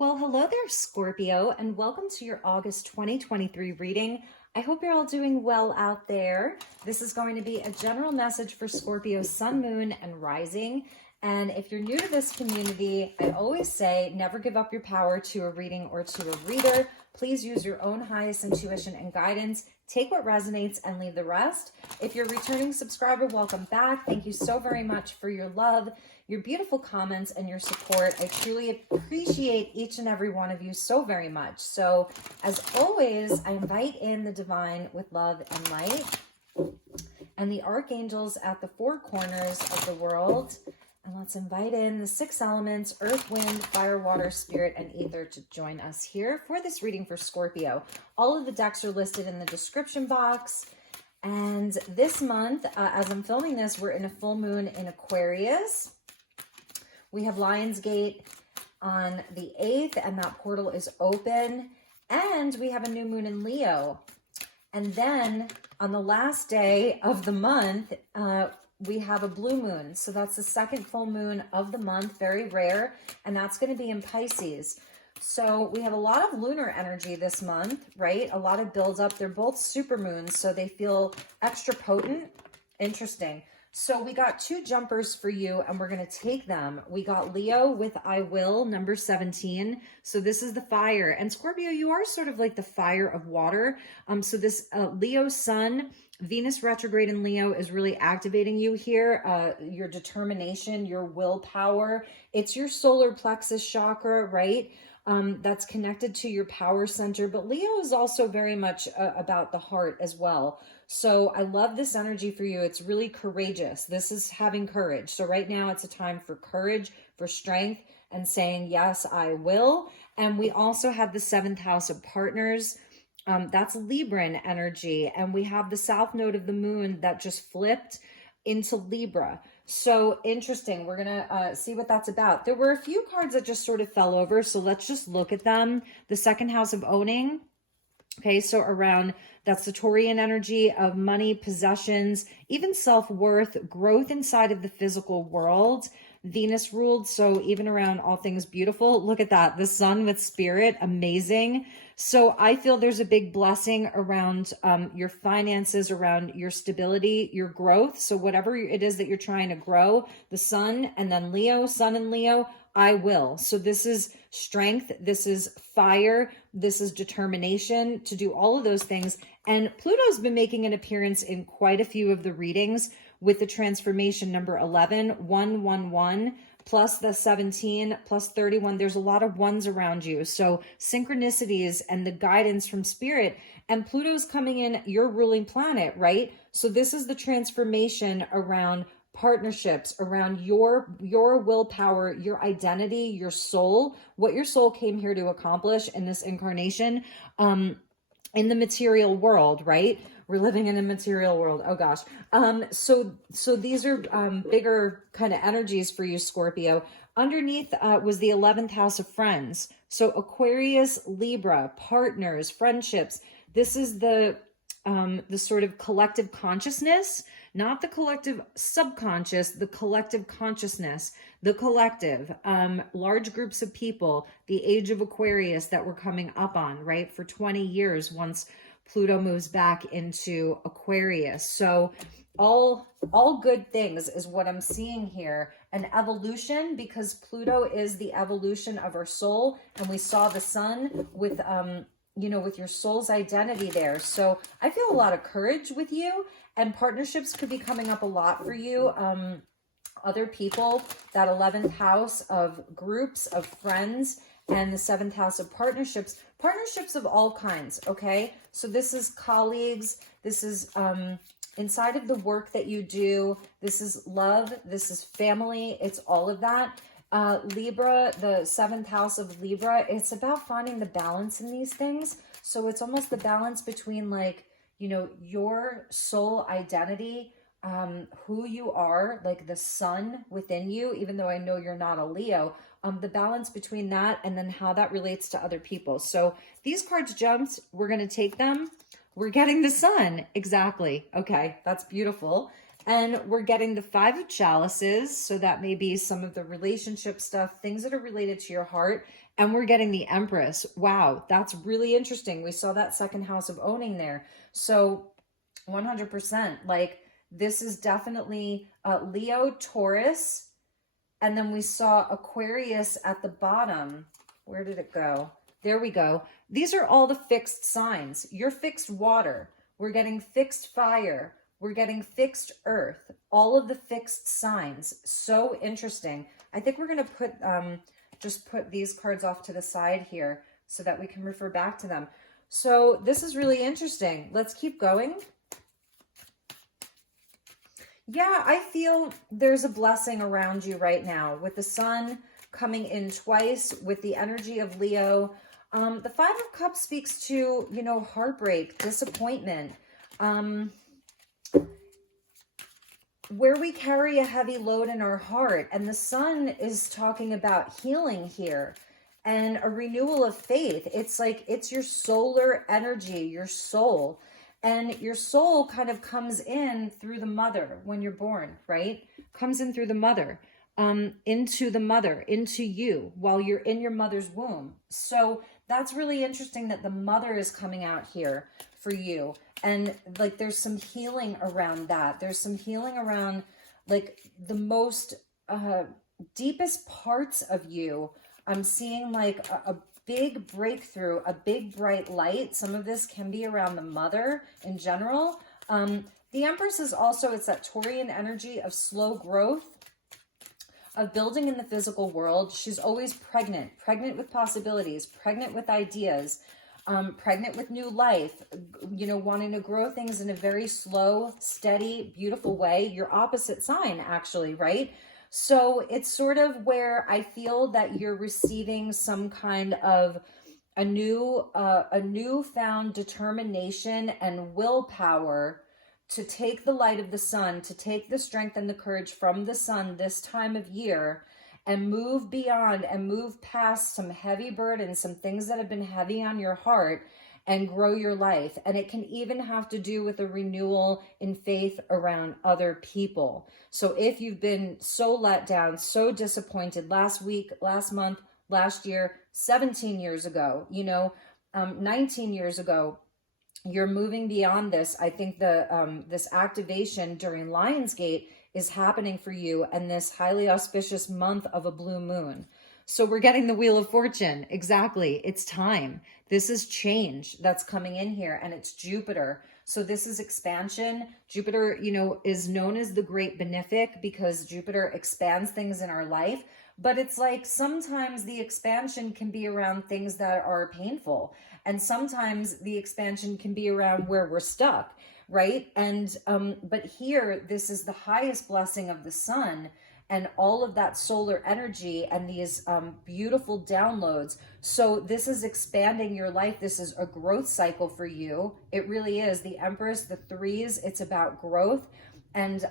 Well, hello there, Scorpio, and welcome to your August 2023 reading. I hope you're all doing well out there. This is going to be a general message for Scorpio, Sun, Moon, and Rising. And if you're new to this community, I always say never give up your power to a reading or to a reader. Please use your own highest intuition and guidance. Take what resonates and leave the rest. If you're a returning subscriber, welcome back. Thank you so very much for your love, your beautiful comments, and your support. I truly appreciate each and every one of you so very much. So as always, I invite in the divine with love and light and the archangels at the four corners of the world. And let's invite in the six elements, earth, wind, fire, water, spirit, and ether to join us here for this reading for Scorpio. All of the decks are listed in the description box. And this month, as I'm filming this, we're in a full moon in Aquarius. We have Lionsgate on the 8th, and that portal is open. And we have a new moon in Leo. And then on the last day of the month, we have a blue moon. So that's the second full moon of the month, very rare. And that's going to be in Pisces. So we have a lot of lunar energy this month, right? A lot of buildup. They're both super moons, so they feel extra potent. Interesting. So we got two jumpers for you, and we're going to take them. We got Leo with I Will, number 17. So this is the fire. And Scorpio, you are sort of like the fire of water. So this Leo sun, Venus retrograde in Leo is really activating you here. Your determination, your willpower. It's your solar plexus chakra, right? That's connected to your power center. But Leo is also very much about the heart as well. So I love this energy for you. It's really courageous. This is having courage. So right now it's a time for courage, for strength, and saying, yes, I will. And we also have the 7th house of partners. That's Libran energy. And we have the south node of the moon that just flipped into Libra. So interesting. We're going to see what that's about. There were a few cards that just sort of fell over. So let's just look at them. The 2nd house of owning. Okay, so around, that's the Taurian energy of money, possessions, even self-worth, growth inside of the physical world. Venus ruled, so even around all things beautiful. Look at that, the sun with spirit, amazing. So I feel there's a big blessing around your finances, around your stability, your growth. So whatever it is that you're trying to grow, the sun, and then Leo, sun and Leo, I will. So this is strength, this is fire, this is determination to do all of those things. And Pluto's been making an appearance in quite a few of the readings with the transformation number 11, 111, plus the 17, plus 31. There's a lot of ones around you. So synchronicities and the guidance from spirit. And Pluto's coming in your ruling planet, right? So this is the transformation around partnerships, around your willpower, your identity, your soul, what your soul came here to accomplish in this incarnation, in the material world, right? We're living in a material world. Oh gosh. So these are bigger kind of energies for you, Scorpio. Underneath was the 11th house of friends. So Aquarius, Libra, partners, friendships. This is the sort of collective consciousness, not the collective subconscious, the collective consciousness, the collective, large groups of people, the age of Aquarius that we're coming up on, right? For 20 years once Pluto moves back into Aquarius. So all good things is what I'm seeing here. An evolution, because Pluto is the evolution of our soul. And we saw the sun with, with your soul's identity there. So I feel a lot of courage with you, and partnerships could be coming up a lot for you. Other people, that 11th house of groups, of friends, and the 7th house of partnerships of all kinds. Okay. So this is colleagues. This is, inside of the work that you do. This is love. This is family. It's all of that. Libra, the 7th house of Libra, it's about finding the balance in these things. So it's almost the balance between your soul identity, who you are, like the sun within you, even though I know you're not a Leo, the balance between that and then how that relates to other people. So these cards jumped, we're going to take them. We're getting the sun. Exactly. Okay. That's beautiful. And we're getting the Five of Chalices. So that may be some of the relationship stuff, things that are related to your heart. And we're getting the Empress. Wow, that's really interesting. We saw that second house of owning there. So 100%, like this is definitely Leo, Taurus. And then we saw Aquarius at the bottom. Where did it go? There we go. These are all the fixed signs. You're fixed water. We're getting fixed fire. We're getting fixed earth. All of the fixed signs. So interesting. I think we're going to put just put these cards off to the side here so that we can refer back to them. So this is really interesting. Let's keep going. Yeah, I feel there's a blessing around you right now with the sun coming in twice with the energy of Leo. The Five of Cups speaks to, you know, heartbreak, disappointment, where we carry a heavy load in our heart. And the sun is talking about healing here and a renewal of faith. It's like, it's your solar energy, your soul. And your soul kind of comes in through the mother when you're born, right? Comes in through the mother, into you while you're in your mother's womb. So that's really interesting that the mother is coming out here for you. And like, there's some healing around that. There's some healing around like the most deepest parts of you. I'm seeing like a big breakthrough, a big bright light. Some of this can be around the mother in general. The Empress is also, it's that Taurian energy of slow growth, of building in the physical world. She's always pregnant with possibilities, pregnant with ideas, pregnant with new life, you know, wanting to grow things in a very slow, steady, beautiful way. Your opposite sign, actually, right? So it's sort of where I feel that you're receiving some kind of a newfound determination and willpower to take the light of the sun, to take the strength and the courage from the sun this time of year and move beyond and move past some heavy burdens, some things that have been heavy on your heart, and grow your life. And it can even have to do with a renewal in faith around other people. So if you've been so let down, so disappointed last week, last month, last year, 17 years ago, you know, 19 years ago, you're moving beyond this. I think the this activation during Lionsgate is happening for you, and this highly auspicious month of a blue moon. So we're getting the Wheel of Fortune. Exactly. It's time. This is change that's coming in here, and it's Jupiter. So this is expansion. Jupiter, you know, is known as the Great Benefic because Jupiter expands things in our life. But it's like sometimes the expansion can be around things that are painful. And sometimes the expansion can be around where we're stuck, right? And but here, this is the highest blessing of the sun and all of that solar energy and these beautiful downloads. So this is expanding your life. This is a growth cycle for you. It really is. The Empress, the threes, it's about growth. And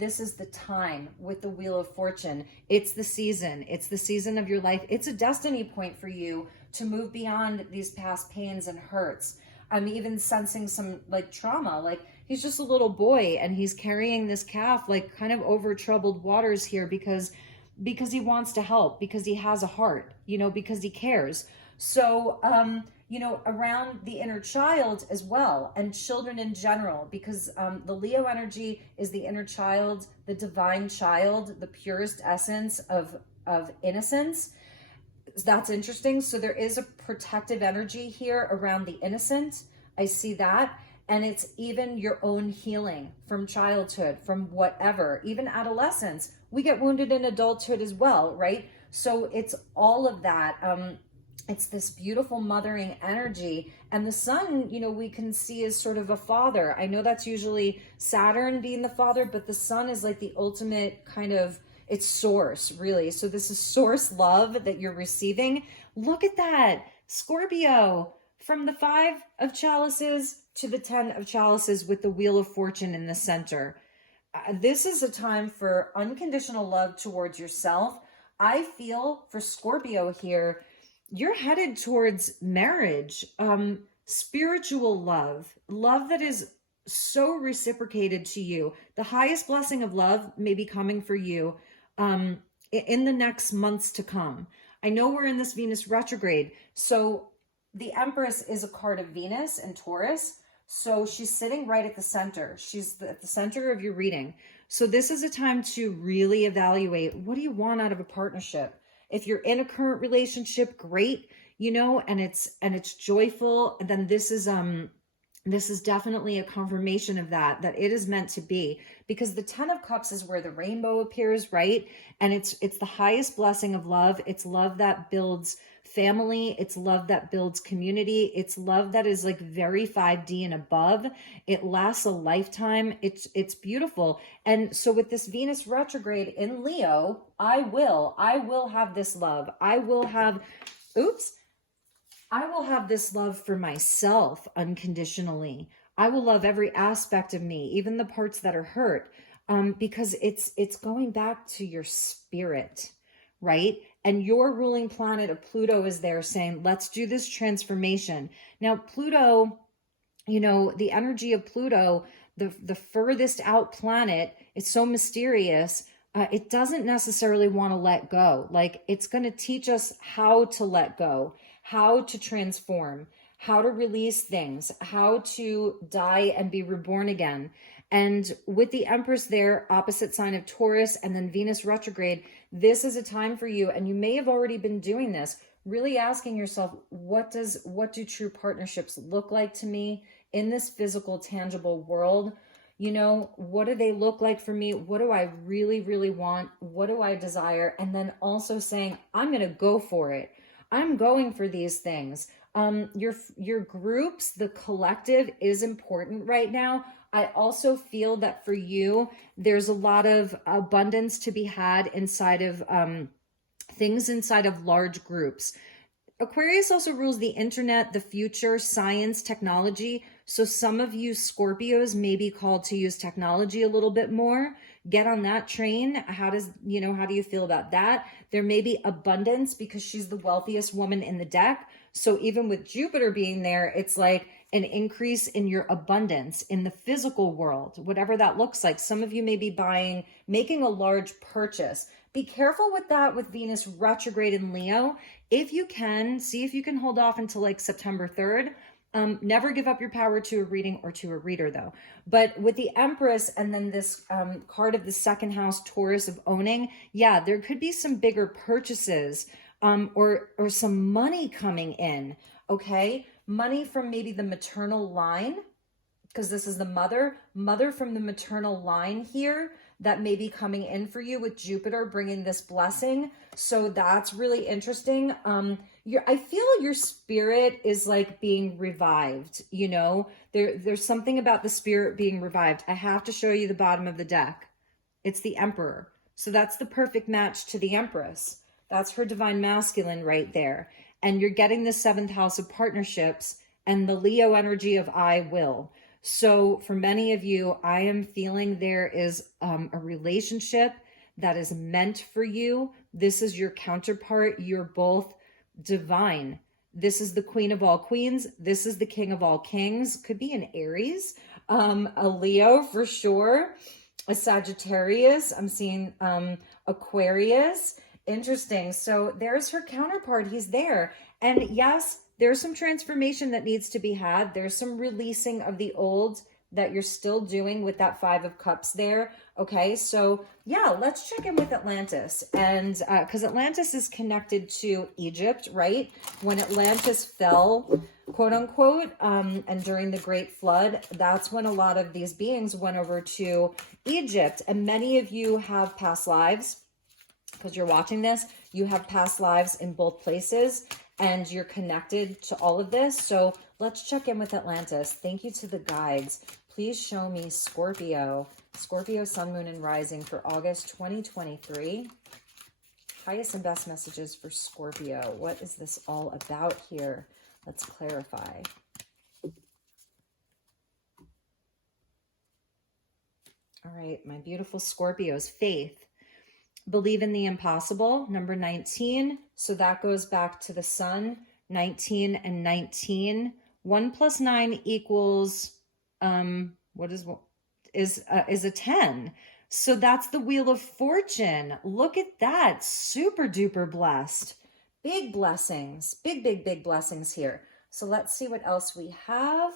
this is the time with the Wheel of Fortune. It's the season. It's the season of your life. It's a destiny point for you to move beyond these past pains and hurts. I'm even sensing some like trauma, like he's just a little boy and he's carrying this calf like kind of over troubled waters here because he wants to help, because he has a heart, you know, because he cares. So, you know, around the inner child as well, and children in general, because the Leo energy is the inner child, the divine child, the purest essence of innocence. That's interesting. So there is a protective energy here around the innocent. I see that. And it's even your own healing from childhood, from whatever, even adolescence. We get wounded in adulthood as well, right? So it's all of that. It's this beautiful mothering energy. And the sun, you know, we can see as sort of a father. I know that's usually Saturn being the father, but the sun is like the ultimate kind of, it's source, really. So this is source love that you're receiving. Look at that, Scorpio, from the 5 of Chalices to the 10 of Chalices with the Wheel of Fortune in the center. This is a time for unconditional love towards yourself. I feel for Scorpio here, you're headed towards marriage, spiritual love, love that is so reciprocated to you. The highest blessing of love may be coming for you in the next months to come. I know we're in this Venus retrograde. So the Empress is a card of Venus and Taurus. So she's sitting right at the center. She's at the center of your reading. So this is a time to really evaluate, what do you want out of a partnership? If you're in a current relationship, great, you know, and it's joyful, then this is definitely a confirmation of that it is meant to be, because the 10 of Cups is where the rainbow appears, right? And it's the highest blessing of love. It's love that builds family. It's love that builds community. It's love that is like very 5D and above. It lasts a lifetime. It's beautiful. And so with this Venus retrograde in Leo, I will have this love. I will have this love for myself unconditionally. I will love every aspect of me, even the parts that are hurt, because it's going back to your spirit, right? And your ruling planet of Pluto is there saying, let's do this transformation. Now, Pluto, you know, the energy of Pluto, the furthest out planet, it's so mysterious. It doesn't necessarily want to let go. Like, it's going to teach us how to let go, how to transform, how to release things, how to die and be reborn again. And with the Empress there, opposite sign of Taurus, and then Venus retrograde, this is a time for you. And you may have already been doing this, really asking yourself, what do true partnerships look like to me in this physical, tangible world? You know, what do they look like for me? What do I really, really want? What do I desire? And then also saying, I'm going to go for it. I'm going for these things. Your groups, the collective is important right now. I also feel that for you, there's a lot of abundance to be had inside of things inside of large groups. Aquarius also rules the internet, the future, science, technology. So some of you Scorpios may be called to use technology a little bit more. Get on that train. How do you feel about that? There may be abundance because she's the wealthiest woman in the deck. So even with Jupiter being there, it's like an increase in your abundance in the physical world, whatever that looks like. Some of you may be making a large purchase. Be careful with that with Venus retrograde in Leo. If you can, see if you can hold off until like September 3rd. Never give up your power to a reading or to a reader though. But with the Empress and then this card of the second house, Taurus of owning, yeah, there could be some bigger purchases or some money coming in, okay? Money from maybe the maternal line, because this is the mother from the maternal line here that may be coming in for you with Jupiter bringing this blessing. So that's really interesting. I feel your spirit is like being revived, you know, there's something about the spirit being revived. I have to show you the bottom of the deck. It's the Emperor. So that's the perfect match to the Empress. That's her divine masculine right there. And you're getting the 7th house of partnerships and the Leo energy of I will. So for many of you, I am feeling there is a relationship that is meant for you. This is your counterpart. You're both divine. This is the queen of all queens. This is the king of all kings. Could be an Aries, a Leo for sure, a Sagittarius. I'm seeing Aquarius. Interesting. So there's her counterpart. He's there. And yes, there's some transformation that needs to be had. There's some releasing of the old that you're still doing with that 5 of Cups there. Okay, so yeah, let's check in with Atlantis. And because Atlantis is connected to Egypt, right? When Atlantis fell, quote unquote, and during the Great Flood, that's when a lot of these beings went over to Egypt. And many of you have past lives, because you're watching this, you have past lives in both places. And you're connected to all of this. So let's check in with Atlantis. Thank you to the guides. Please show me Scorpio, Sun, Moon, and Rising for August 2023. Highest and best messages for Scorpio. What is this all about here? Let's clarify. All right, my beautiful Scorpios. Faith. Believe in the impossible, number 19. So that goes back to the sun, 19 and 19. 1 plus 9 equals What is a 10. So that's the Wheel of Fortune. Look at that. Super duper blessed. Big blessings. Big blessings here. So let's see what else we have.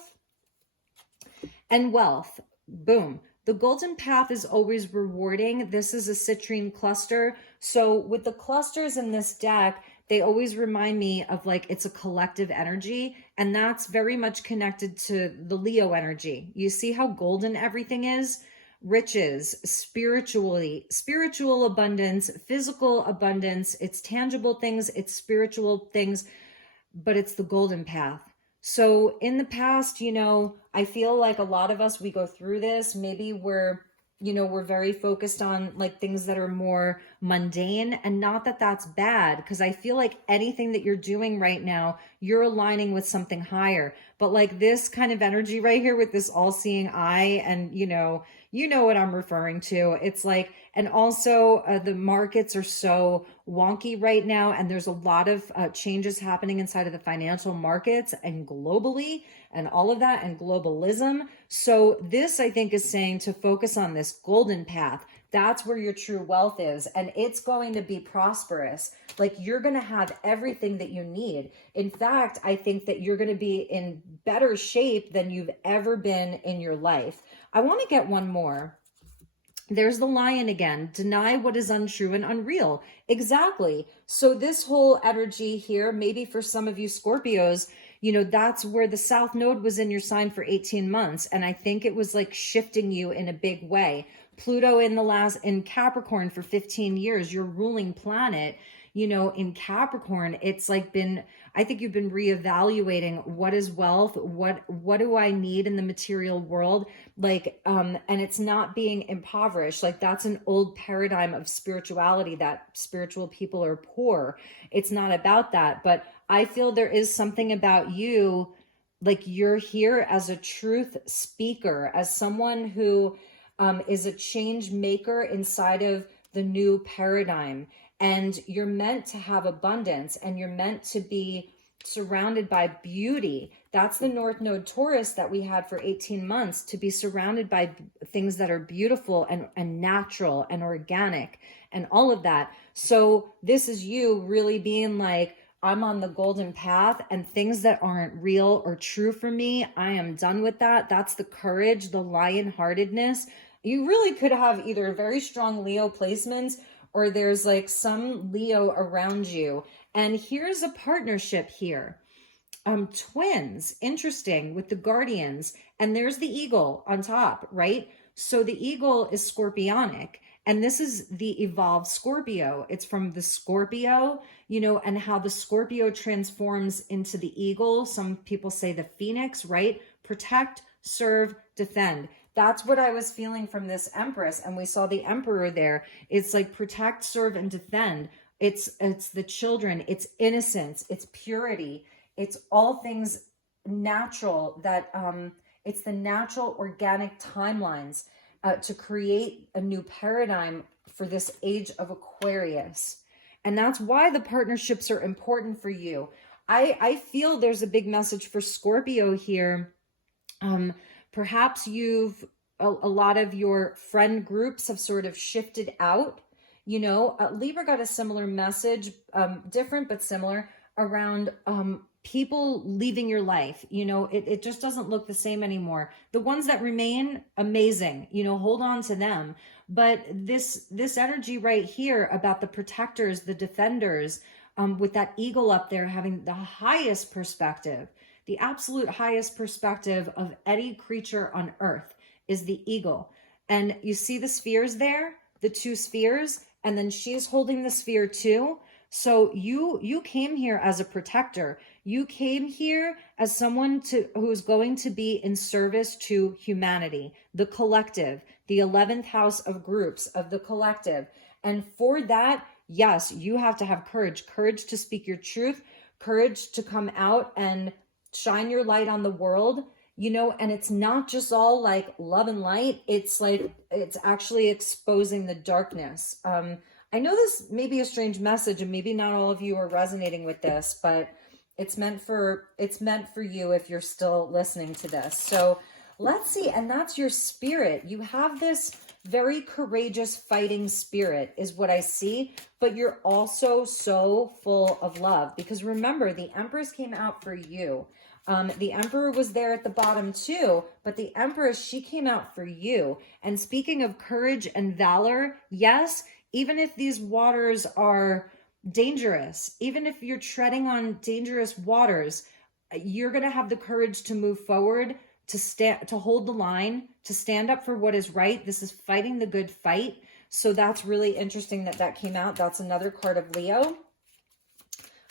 And wealth. Boom. The golden path is always rewarding. This is a citrine cluster. So with the clusters in this deck, they always remind me of like it's a collective energy, and that's very much connected to the Leo energy. You see how golden everything is? Riches, spiritual abundance, physical abundance, it's tangible things, it's spiritual things, but it's the golden path. So in the past, you know, I feel like a lot of us, we go through this. Maybe we're, you know, we're very focused on like things that are more mundane, and not that that's bad, because I feel like anything that you're doing right now, you're aligning with something higher. But like this kind of energy right here with this all-seeing eye, and you know what I'm referring to. It's like, and also the markets are so wonky right now, and there's a lot of changes happening inside of the financial markets and globally and all of that, and globalism. So this, I think, is saying to focus on this golden path. That's where your true wealth is, and it's going to be prosperous. Like you're going to have everything that you need. In fact, I think that you're going to be in better shape than you've ever been in your life. I want to get one more. There's the Lion again. Deny what is untrue and unreal. Exactly. So this whole energy here, maybe for some of you Scorpios, you know, that's where the South Node was in your sign for 18 months. And I think it was like shifting you in a big way. Pluto in Capricorn for 15 years, your ruling planet, you know, in Capricorn, it's like been, I think you've been reevaluating what is wealth, what do I need in the material world, like, and it's not being impoverished. Like that's an old paradigm of spirituality, that spiritual people are poor. It's not about that, but I feel there is something about you, like you're here as a truth speaker, as someone who is a change maker inside of the new paradigm. And you're meant to have abundance, and you're meant to be surrounded by beauty. That's the North Node Taurus that we had for 18 months, to be surrounded by things that are beautiful and natural and organic and all of that. So this is you really being like, I'm on the golden path, and things that aren't real or true for me, I am done with that. That's the courage, the lion-heartedness. You really could have either very strong Leo placements, or there's like some Leo around you. And here's a partnership here. Twins, interesting, with the guardians. And there's the eagle on top, right? So the eagle is scorpionic. And this is the evolved Scorpio. It's from the Scorpio, you know, and how the Scorpio transforms into the eagle. Some people say the phoenix, right? Protect, serve, defend. That's what I was feeling from this Empress. And we saw the Emperor there. It's like protect, serve, and defend. It's the children, it's innocence, it's purity, it's all things natural, that it's the natural organic timelines to create a new paradigm for this age of Aquarius. And that's why the partnerships are important for you. I feel there's a big message for Scorpio here. Perhaps you've, a lot of your friend groups have sort of shifted out. You know, Libra got a similar message, different but similar, around people leaving your life. You know, it just doesn't look the same anymore. The ones that remain, amazing, you know, hold on to them. But this energy right here about the protectors, the defenders, with that eagle up there having the highest perspective, the absolute highest perspective of any creature on earth is the eagle. And you see the spheres there, the two spheres, and then she's holding the sphere too. So you came here as a protector. You came here as someone who's going to be in service to humanity, the collective, the 11th house of groups, of the collective. And for that, yes, you have to have courage to speak your truth, courage to come out and shine your light on the world, you know, and it's not just all like love and light. It's like, it's actually exposing the darkness. I know this may be a strange message, and maybe not all of you are resonating with this, but it's meant for you if you're still listening to this. So Let's see. And that's your spirit. You have this very courageous fighting spirit is what I see, but you're also so full of love, because remember, the Empress came out for you. The Emperor was there at the bottom too, but the Empress, she came out for you. And speaking of courage and valor, yes, even if these waters are dangerous, even if you're treading on dangerous waters, you're going to have the courage to move forward, to hold the line, to stand up for what is right. This is fighting the good fight. So that's really interesting that that came out. That's another card of Leo.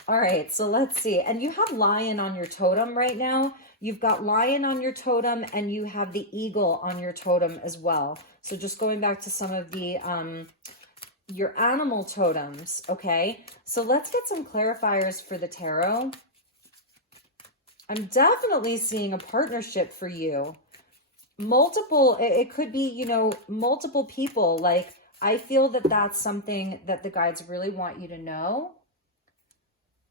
All right, so let's see. And you have lion on your totem right now. You've got lion on your totem, and you have the eagle on your totem as well. So just going back to some of the your animal totems, okay? So let's get some clarifiers for the tarot. I'm definitely seeing a partnership for you. Multiple, it could be, you know, multiple people. Like, I feel that that's something that the guides really want you to know.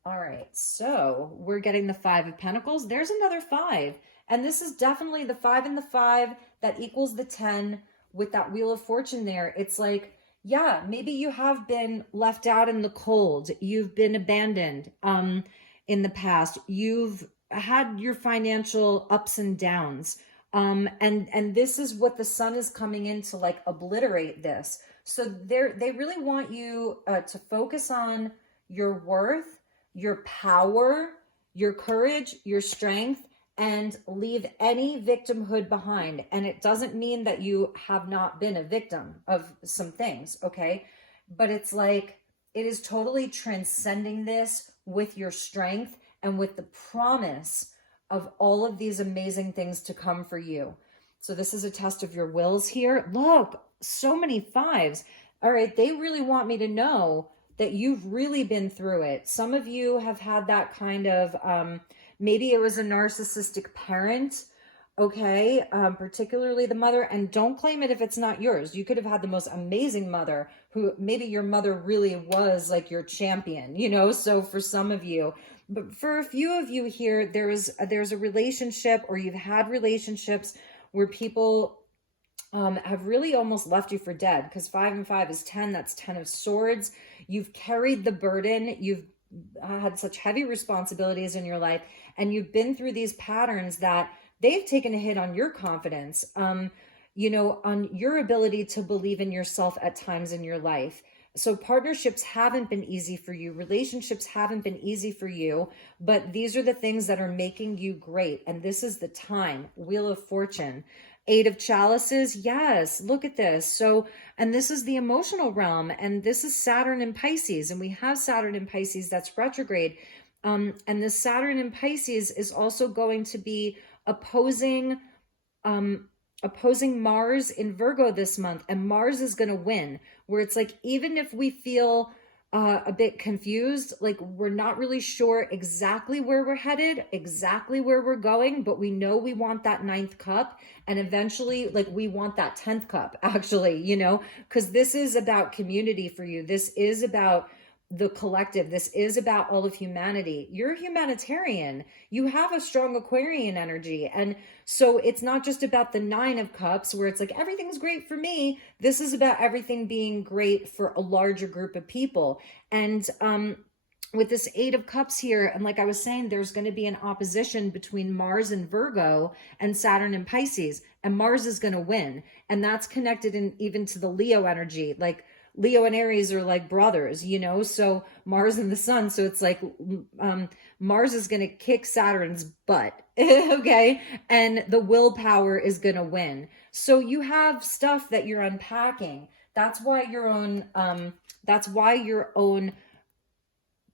All right, so we're getting the 5 of Pentacles. There's another 5. And this is definitely the 5 and the 5 that equals the 10 with that Wheel of Fortune there. It's like, yeah, maybe you have been left out in the cold. You've been abandoned in the past. You've had your financial ups and downs. And this is what the sun is coming in to, like, obliterate this. So they really want you to focus on your worth, your power, your courage, your strength, and leave any victimhood behind. And it doesn't mean that you have not been a victim of some things, okay? But it's like, it is totally transcending this with your strength and with the promise of all of these amazing things to come for you. So this is a test of your wills here. Look, so many 5s. All right, they really want me to know that you've really been through it. Some of you have had that kind of, maybe it was a narcissistic parent, okay, particularly the mother, and don't claim it if it's not yours. You could have had the most amazing mother who, maybe your mother really was like your champion, you know, so for some of you. But for a few of you here, there's a relationship, or you've had relationships where people have really almost left you for dead, because 5 and 5 is 10. That's 10 of swords. You've carried the burden. You've had such heavy responsibilities in your life, and you've been through these patterns that they've taken a hit on your confidence, you know, on your ability to believe in yourself at times in your life. So partnerships haven't been easy for you. Relationships haven't been easy for you, but these are the things that are making you great. And this is the time. Wheel of Fortune. 8 of Chalices. Yes, look at this. So, and this is the emotional realm, and this is Saturn in Pisces, and we have Saturn in Pisces that's retrograde. And this Saturn in Pisces is also going to be opposing Mars in Virgo this month, and Mars is going to win, where it's like, even if we feel a bit confused, like we're not really sure exactly where we're headed, exactly where we're going, but we know we want that 9th cup, and eventually, like, we want that 10th cup, actually, you know, because this is about community for you. This is about the collective. This is about all of humanity. You're a humanitarian. You have a strong Aquarian energy. And so it's not just about the 9 of Cups where it's like, everything's great for me. This is about everything being great for a larger group of people. And with this 8 of Cups here, and like I was saying, there's going to be an opposition between Mars and Virgo and Saturn and Pisces, and Mars is going to win. And that's connected in even to the Leo energy. Like, Leo and Aries are like brothers, you know, so Mars and the sun. So it's like Mars is going to kick Saturn's butt, okay? And the willpower is going to win. So you have stuff that you're unpacking. That's why your own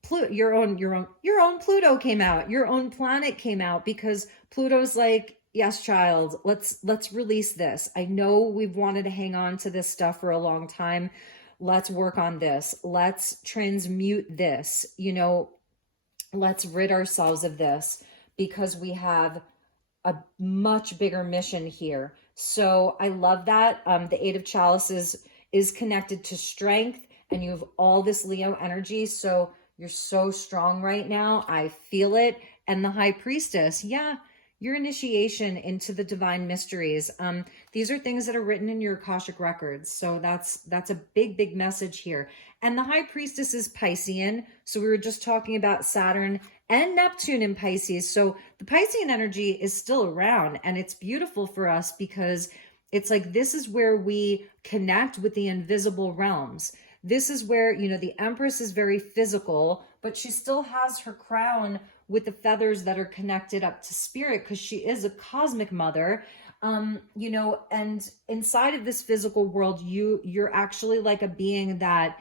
Pluto came out. Your own planet came out, because Pluto's like, yes, child, let's release this. I know we've wanted to hang on to this stuff for a long time. Let's work on this. Let's transmute this, you know, let's rid ourselves of this, because we have a much bigger mission here. So I love that. The 8 of Chalices is connected to strength, and you have all this Leo energy. So you're so strong right now. I feel it. And the High Priestess. Yeah, your initiation into the divine mysteries. These are things that are written in your Akashic records. So that's a big, big message here. And the high priestess is Piscean. So we were just talking about Saturn and Neptune in Pisces. So the Piscean energy is still around, and it's beautiful for us because it's like, this is where we connect with the invisible realms. This is where, you know, the Empress is very physical, but she still has her crown with the feathers that are connected up to spirit, because she is a cosmic mother. You know, and inside of this physical world, you're actually like a being that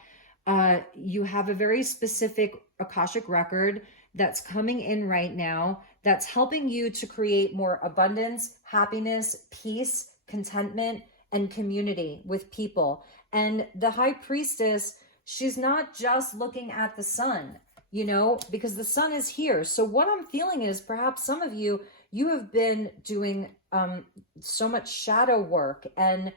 you have a very specific Akashic record that's coming in right now, that's helping you to create more abundance, happiness, peace, contentment, and community with people. And the high priestess, she's not just looking at the sun, you know, because the sun is here. So what I'm feeling is, perhaps some of you have been doing so much shadow work and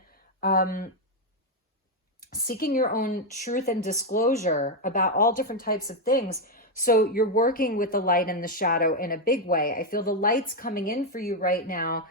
seeking your own truth and disclosure about all different types of things. So you're working with the light and the shadow in a big way. I feel the light's coming in for you right now,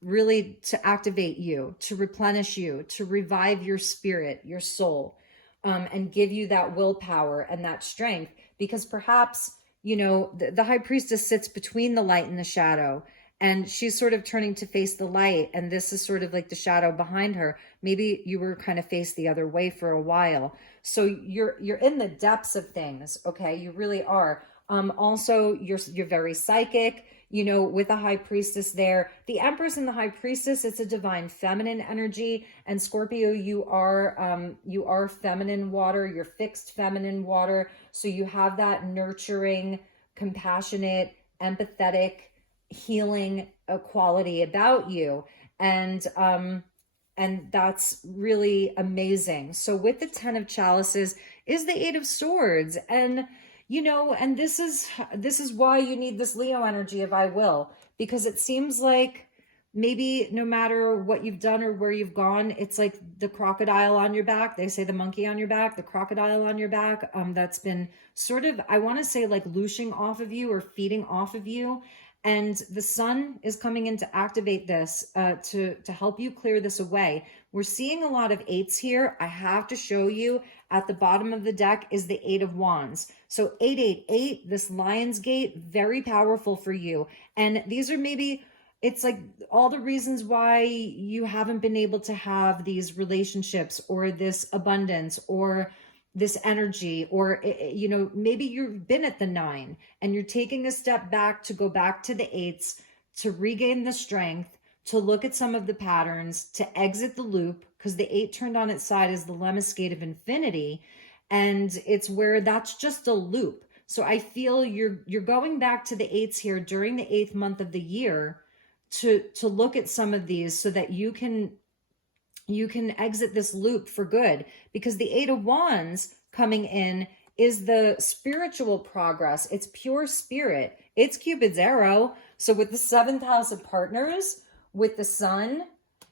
really to activate you, to replenish you, to revive your spirit, your soul, and give you that willpower and that strength. Because perhaps, you know, the high priestess sits between the light and the shadow, and she's sort of turning to face the light, and this is sort of like the shadow behind her. Maybe you were kind of faced the other way for a while. So you're in the depths of things, okay? You really are. Also, you're very psychic, you know, with the high priestess there. The Empress and the high priestess, it's a divine feminine energy. And Scorpio, you are feminine water, you're fixed feminine water. So you have that nurturing, compassionate, empathetic, healing quality about you. And that's really amazing. So with the 10 of chalices is the 8 of swords. And, you know, and this is why you need this Leo energy of I will, because it seems like maybe no matter what you've done or where you've gone, it's like the crocodile on your back. They say the monkey on your back, the crocodile on your back, that's been sort of, I want to say, like looshing off of you or feeding off of you. And the sun is coming in to activate this, to help you clear this away. We're seeing a lot of 8s here. I have to show you, at the bottom of the deck is the 8 of wands. So 888, this Lion's Gate, very powerful for you. And these are maybe, it's like all the reasons why you haven't been able to have these relationships or this abundance or this energy, or, you know, maybe you've been at the 9 and you're taking a step back to go back to the 8s, to regain the strength, to look at some of the patterns, to exit the loop, because the 8 turned on its side is the lemniscate of infinity. And it's where that's just a loop. So I feel you're going back to the 8s here during the 8th month of the year to look at some of these so that you can exit this loop for good, because the 8 of wands coming in is the spiritual progress. It's pure spirit. It's Cupid's arrow. So with the 7th house of partners, with the sun,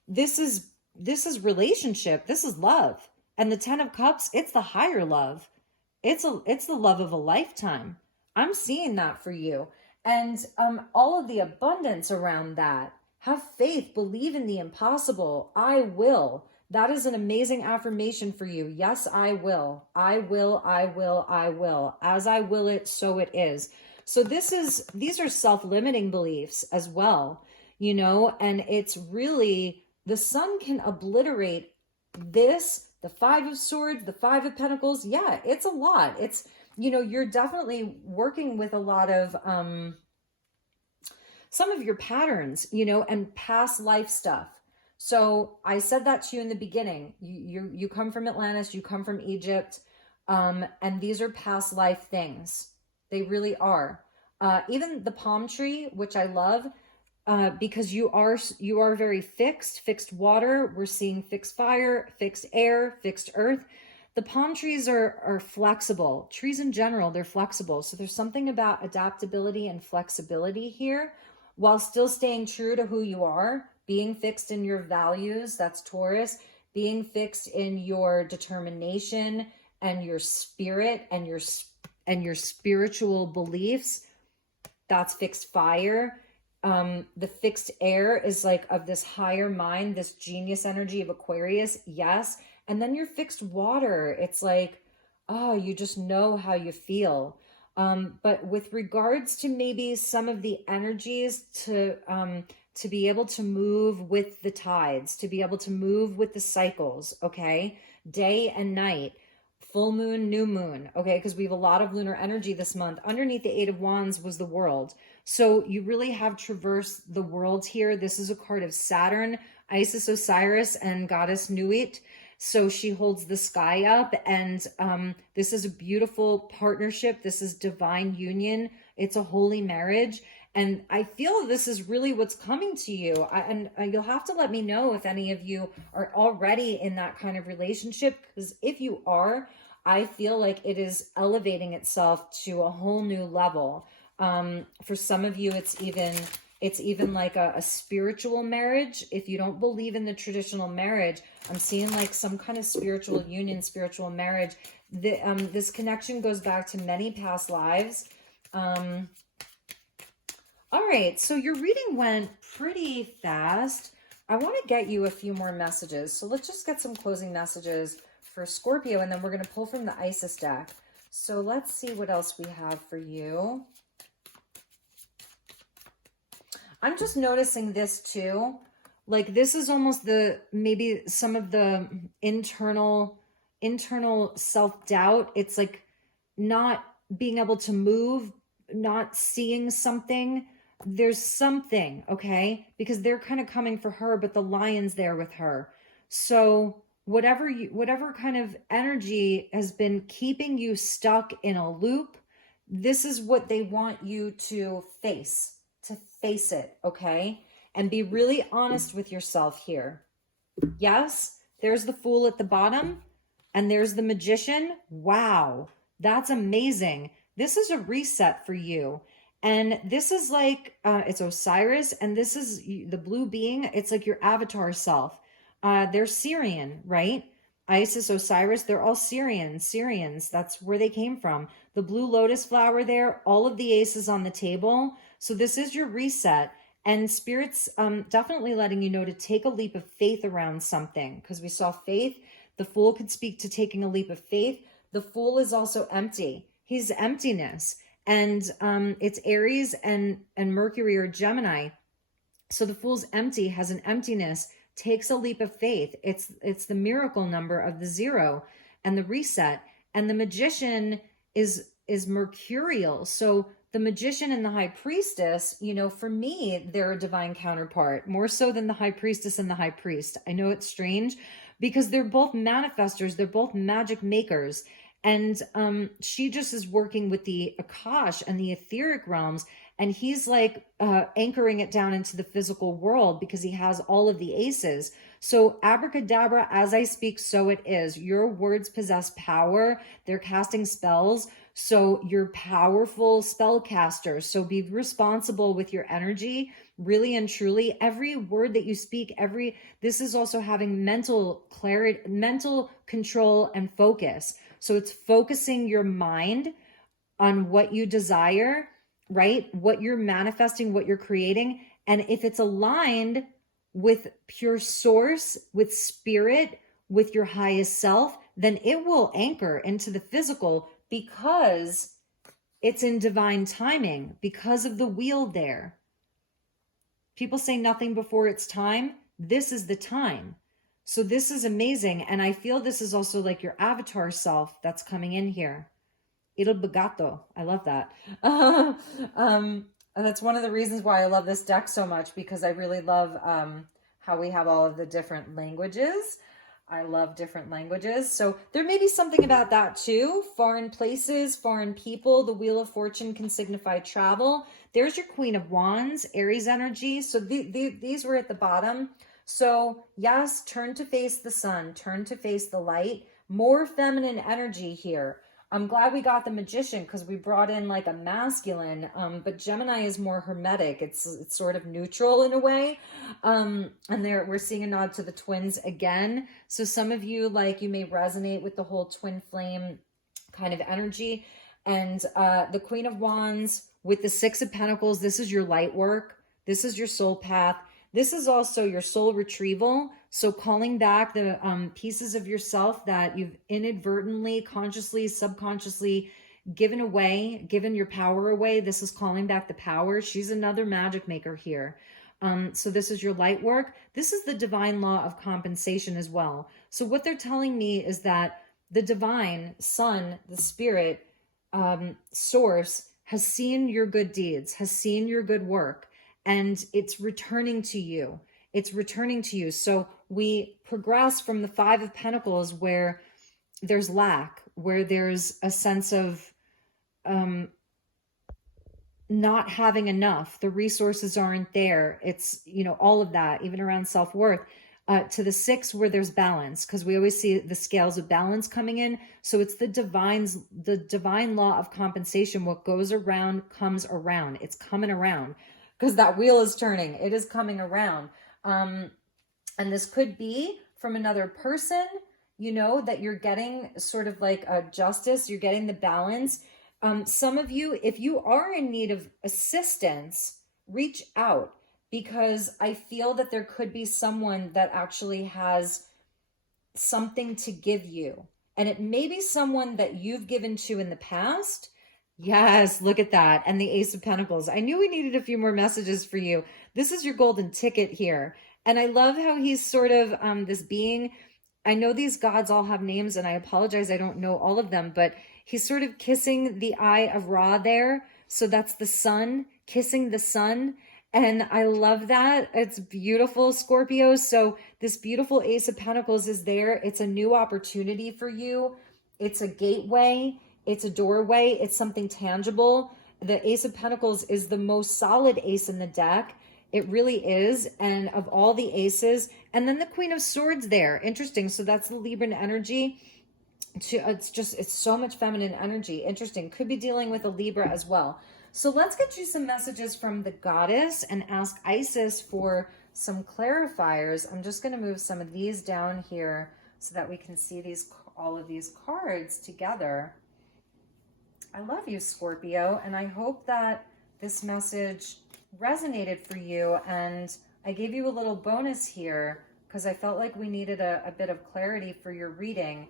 this is relationship. This is love. And the 10 of cups, it's the higher love. It's the love of a lifetime. I'm seeing that for you. And all of the abundance around that. Have faith, believe in the impossible. I will. That is an amazing affirmation for you. Yes, I will. I will, I will, I will. As I will it, so it is. So these are self-limiting beliefs as well, you know, and it's really, the sun can obliterate this, the 5 of swords, the 5 of pentacles. Yeah, it's a lot. It's, you know, you're definitely working with a lot of, some of your patterns, you know, and past life stuff. So I said that to you in the beginning. You come from Atlantis, you come from Egypt, and these are past life things. They really are. Even the palm tree, which I love, because you are very fixed water. We're seeing fixed fire, fixed air, fixed earth. The palm trees are flexible. Trees in general, they're flexible. So there's something about adaptability and flexibility here, while still staying true to who you are, being fixed in your values, that's Taurus, being fixed in your determination and your spirit and your spiritual beliefs, that's fixed fire. The fixed air is like of this higher mind, this genius energy of Aquarius. Yes. And then your fixed water, it's like, oh, you just know how you feel. But with regards to maybe some of the energies to be able to move with the tides, to be able to move with the cycles, okay? Day and night, full moon, new moon, okay? Because we have a lot of lunar energy this month. Underneath the Eight of Wands was the world. So you really have traversed the world here. This is a card of Saturn, Isis, Osiris, and Goddess Nuit. So she holds the sky up, and this is a beautiful partnership. This is divine union. It's a holy marriage. And I feel this is really what's coming to you. And you'll have to let me know if any of you are already in that kind of relationship, because if you are, I feel like it is elevating itself to a whole new level. For some of you, it's even like a spiritual marriage. If you don't believe in the traditional marriage, I'm seeing like some kind of spiritual union, spiritual marriage. This connection goes back to many past lives. All right, so your reading went pretty fast. I want to get you a few more messages. So let's just get some closing messages for Scorpio, and then we're going to pull from the Isis deck. So let's see what else we have for you. I'm just noticing this too. Like this is almost maybe some of the internal self-doubt. It's like not being able to move, not seeing something. There's something, okay? Because they're kind of coming for her, but the lion's there with her. So whatever kind of energy has been keeping you stuck in a loop, this is what they want you to face it, okay? And be really honest with yourself here. Yes, there's the Fool at the bottom, and there's the Magician. Wow, that's amazing. This is a reset for you. And this is like, it's Osiris, and this is the blue being. It's like your avatar self. They're Syrian, right? Isis, Osiris, they're all Syrians. That's where they came from. The blue lotus flower there, all of the aces on the table. So this is your reset. And Spirit's definitely letting you know to take a leap of faith around something, because we saw faith. The Fool could speak to taking a leap of faith. The Fool is also empty. He's emptiness. And it's Aries and Mercury or Gemini. So the Fool's empty, has an emptiness, takes a leap of faith. It's the miracle number of the 0 and the reset. And the Magician is mercurial. So the Magician and the High Priestess, you know, for me, they're a divine counterpart, more so than the High Priestess and the High Priest. I know it's strange because they're both manifestors. They're both magic makers. And she just is working with the Akash and the etheric realms. And he's like anchoring it down into the physical world because he has all of the aces. So abracadabra, as I speak, so it is. Your words possess power. They're casting spells. So you're powerful spellcasters. So be responsible with your energy, really and truly. Every word that you speak, this is also having mental clarity, mental control and focus. So it's focusing your mind on what you desire, right? What you're manifesting, what you're creating. And if it's aligned with pure source, with spirit, with your highest self, then it will anchor into the physical because it's in divine timing, because of the wheel there. People say nothing before it's time. This is the time. So this is amazing. And I feel this is also like your avatar self that's coming in here. Il Begato. I love that. And that's one of the reasons why I love this deck so much, because I really love how we have all of the different languages. I love different languages. So there may be something about that too. Foreign places, foreign people. The Wheel of Fortune can signify travel. There's your Queen of Wands, Aries energy. So these were at the bottom. So yes, turn to face the sun, turn to face the light, more feminine energy here. I'm glad we got the Magician because we brought in like a masculine, but Gemini is more hermetic. It's sort of neutral in a way. And we're seeing a nod to the twins again. So some of you, like, you may resonate with the whole twin flame kind of energy. And the Queen of Wands with the Six of Pentacles, this is your light work. This is your soul path. This is also your soul retrieval. So calling back the pieces of yourself that you've inadvertently, consciously, subconsciously given away, given your power away. This is calling back the power. She's another magic maker here. So this is your light work. This is the divine law of compensation as well. So what they're telling me is that the divine sun, the spirit, source has seen your good deeds, has seen your good work, and it's returning to you. It's returning to you. So we progress from the Five of Pentacles, where there's lack, where there's a sense of not having enough. The resources aren't there. It's, you know, all of that, even around self-worth, to the Six, where there's balance, because we always see the scales of balance coming in. So it's the divine law of compensation. What goes around comes around. It's coming around, because that wheel is turning. It is coming around. And this could be from another person, you know, that you're getting sort of like a justice. You're getting the balance. Some of you, if you are in need of assistance, reach out, because I feel that there could be someone that actually has something to give you. And it may be someone that you've given to in the past. Yes, look at that. And the Ace of Pentacles. I knew we needed a few more messages for you. This is your golden ticket here. And I love how he's sort of this being. I know these gods all have names, and I apologize, I don't know all of them, but he's sort of kissing the eye of Ra there. So that's the sun, kissing the sun. And I love that. It's beautiful, Scorpio. So this beautiful Ace of Pentacles is there. It's a new opportunity for you. It's a gateway. It's a doorway. It's something tangible. The Ace of Pentacles is the most solid ace in the deck. It really is. And of all the aces, and then the Queen of Swords there. Interesting. So that's the Libran energy. It's so much feminine energy. Interesting. Could be dealing with a Libra as well. So let's get you some messages from the goddess and ask Isis for some clarifiers. I'm just going to move some of these down here so that we can see all of these cards together. I love you, Scorpio, and I hope that this message resonated for you. And I gave you a little bonus here because I felt like we needed a bit of clarity for your reading.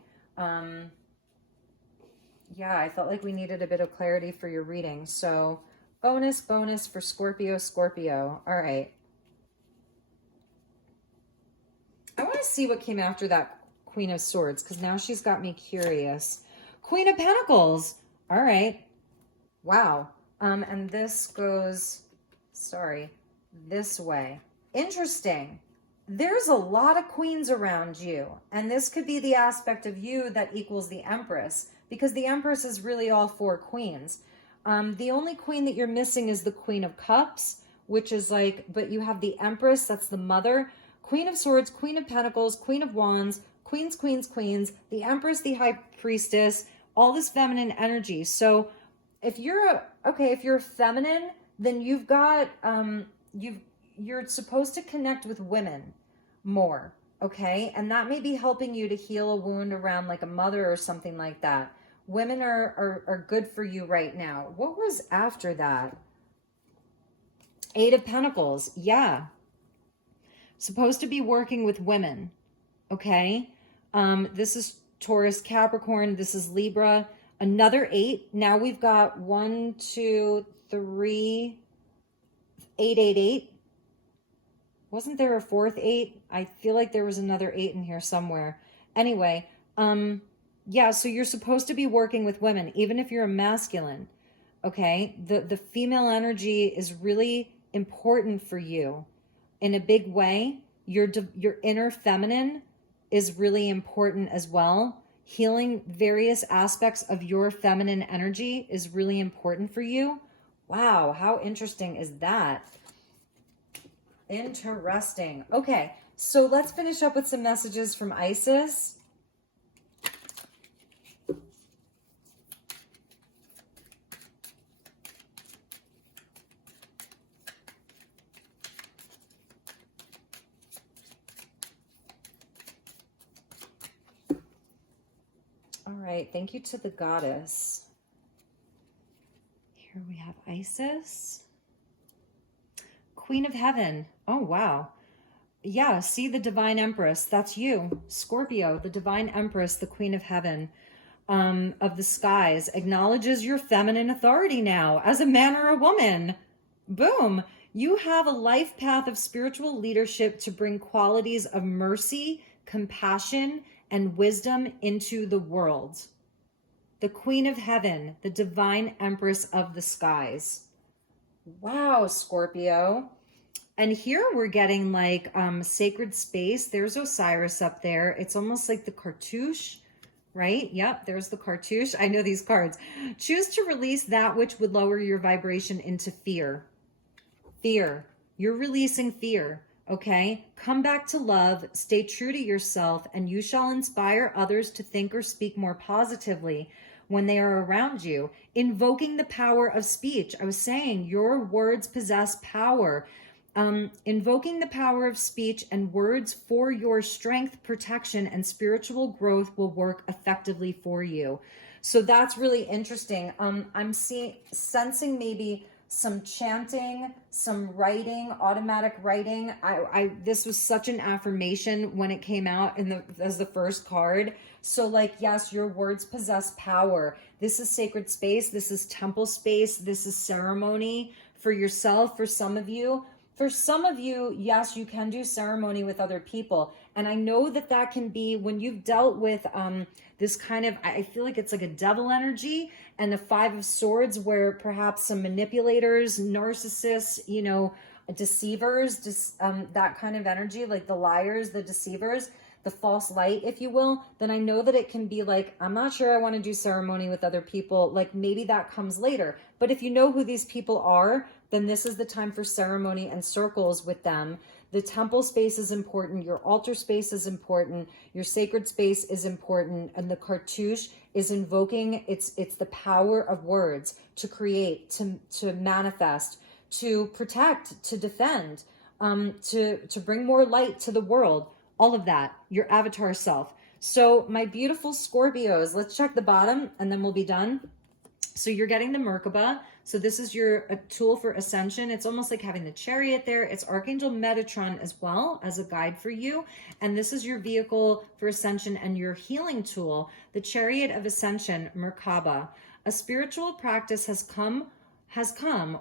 Yeah, I felt like we needed a bit of clarity for your reading. So bonus for Scorpio. All right. I want to see what came after that Queen of Swords, because now she's got me curious. Queen of Pentacles. All right. Wow. And this goes, this way. Interesting. There's a lot of queens around you, and this could be the aspect of you that equals the Empress, because the Empress is really all four queens. The only queen that you're missing is the Queen of Cups, which is like, but you have the Empress, that's the mother, Queen of Swords, Queen of Pentacles, Queen of Wands, queens, the Empress, the High Priestess, all this feminine energy. So if you're if you're feminine, then you've got, you're supposed to connect with women more, okay? And that may be helping you to heal a wound around like a mother or something like that. Women are good for you right now. What was after that? Eight of Pentacles. Yeah. Supposed to be working with women, okay? This is Taurus, Capricorn. This is Libra. Another 8. Now we've got 1, 2, 3, 8, 8, 8. Wasn't there a fourth 8? I feel like there was another 8 in here somewhere. Anyway, yeah, so you're supposed to be working with women, even if you're a masculine, okay? The female energy is really important for you in a big way. Your inner feminine is really important as well. Healing various aspects of your feminine energy is really important for you. Wow, how interesting is that? Interesting. Okay, so let's finish up with some messages from Isis. All right, thank you to the goddess. Here we have Isis. Queen of Heaven. Oh, wow. Yeah, see the Divine Empress. That's you, Scorpio, the Divine Empress, the Queen of Heaven of the skies, acknowledges your feminine authority now as a man or a woman. Boom. You have a life path of spiritual leadership to bring qualities of mercy, compassion, and wisdom into the world. The Queen of Heaven, the Divine Empress of the skies. Wow, Scorpio. And here we're getting like sacred space. There's Osiris up there. It's almost like the cartouche, right? Yep, there's the cartouche. I know these cards. Choose to release that which would lower your vibration into fear. Fear. You're releasing fear, okay? Come back to love. Stay true to yourself, and you shall inspire others to think or speak more positively when they are around you. Invoking the power of speech. I was saying your words possess power. Invoking the power of speech and words for your strength, protection, and spiritual growth will work effectively for you. So that's really interesting. I'm sensing maybe some chanting, some writing, automatic writing. This was such an affirmation when it came out as the first card. So like, yes, your words possess power. This is sacred space. This is temple space. This is ceremony for yourself, for some of you. For some of you, yes, you can do ceremony with other people. And I know that that can be when you've dealt with this kind of, I feel like it's like a devil energy and the Five of Swords where perhaps some manipulators, narcissists, you know, deceivers, that kind of energy, like the liars, the deceivers, the false light, if you will, then I know that it can be like, I'm not sure I want to do ceremony with other people. Like maybe that comes later. But if you know who these people are, then this is the time for ceremony and circles with them. The temple space is important. Your altar space is important. Your sacred space is important. And the cartouche is invoking, it's the power of words to create, to manifest, to protect, to defend, to bring more light to the world. All of that, your avatar self. So my beautiful Scorpios, let's check the bottom and then we'll be done. So you're getting the Merkaba. So this is a tool for ascension. It's almost like having the chariot there. It's Archangel Metatron as well as a guide for you. And this is your vehicle for ascension and your healing tool, the Chariot of Ascension, Merkaba. A spiritual practice has come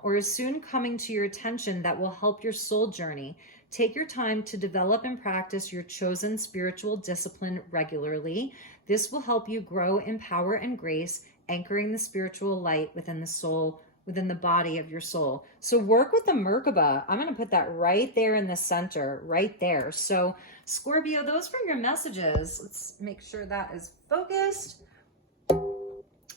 or is soon coming to your attention that will help your soul journey. Take your time to develop and practice your chosen spiritual discipline regularly. This will help you grow in power and grace, anchoring the spiritual light within the soul, within the body of your soul. So work with the Merkaba. I'm going to put that right there in the center, right there. So Scorpio, those were your messages. Let's make sure that is focused.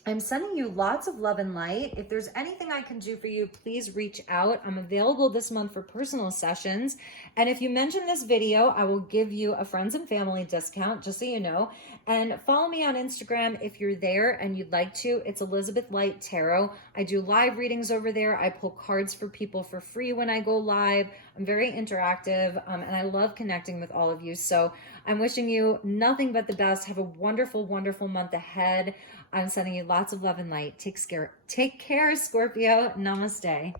I'm sending you lots of love and light. If there's anything I can do for you, please reach out. I'm available this month for personal sessions. And if you mention this video, I will give you a friends and family discount, just so you know. And follow me on Instagram if you're there and you'd like to. It's Elizabeth Light Tarot. I do live readings over there. I pull cards for people for free when I go live. I'm very interactive and I love connecting with all of you. So I'm wishing you nothing but the best. Have a wonderful, wonderful month ahead. I'm sending you lots of love and light. Take care, Scorpio. Namaste.